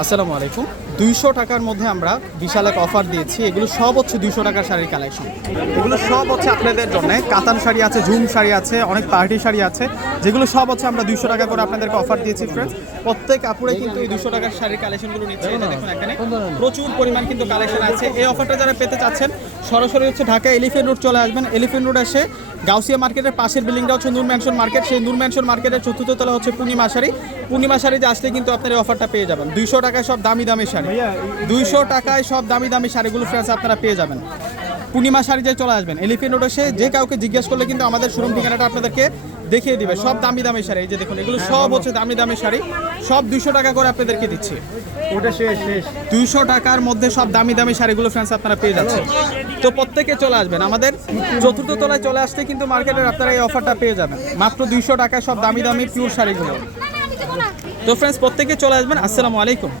আসসালামু আলাইকুম। 200 টাকার মধ্যে আমরা বিশাল এক অফার দিয়েছি। এগুলো সব হচ্ছে 200 টাকার শাড়ির কালেকশন। এগুলো সব হচ্ছে আপনাদের জন্য। কাতান শাড়ি আছে, ঝুম শাড়ি আছে, অনেক পার্টি শাড়ি আছে, যেগুলো সব হচ্ছে আমরা 200 টাকা করে আপনাদেরকে অফার দিয়েছি ফ্রেন্ডস। প্রত্যেক আপুরে কিন্তু এই 200 টাকার শাড়ির কালেকশনগুলো নিচ্ছে। এটা দেখুন, এখানে প্রচুর পরিমাণ কিন্তু কালেকশন আছে। এই অফারটা যারা পেতে চাচ্ছেন সরাসরি হচ্ছে ঢাকা এলিফ্যান্ট রোড চলে আসবেন। এলিফ্যান্ট রোড এসে গাউসিয়া মার্কেটের পাশের বিল্ডিংটা হচ্ছে নূর ম্যানশন মার্কেট। সেই নূর ম্যানশন মার্কেটের চতুর্থ তলা হচ্ছে পূর্ণিমা শাড়ি। পূর্ণিমা শাড়িতে আসলে কিন্তু আপনার এই অফারটা পেয়ে যাবেন। 200 টাকায় সব দামি দামি শাড়ি, 200 টাকায় সব দামি দামি শাড়িগুলো ফ্রেন্ডস আপনারা পেয়ে যাবেন। পূর্ণিমা শাড়ি যে চলে আসবেন এলিফ্যান্ট রোড এসে, যে কাউকে জিজ্ঞেস করলে কিন্তু আমাদের শোরুম ঠিকানাটা আপনাদেরকে দেখিয়ে দিবে। সব দামি দামি শাড়ি, এই যে দেখুন, এগুলো সব হচ্ছে দামি দামি শাড়ি, সব 200 টাকা করে আপনাদেরকে দিচ্ছি। ওটা শেষ 200 টাকার মধ্যে সব দামি দামি শাড়িগুলো ফ্রেন্ডস আপনারা পেয়ে যাচ্ছেন। তো প্রত্যেকে চলে আসবেন, আমাদের চতুর্থ তলায় চলে আসতে কিন্তু মার্কেটের আপনারা এই অফারটা পেয়ে যাবেন মাত্র 200 টাকায় সব দামি দামি পিওর শাড়িগুলো। তো ফ্রেন্ডস প্রত্যেকে চলে আসবেন। আসসালামু আলাইকুম।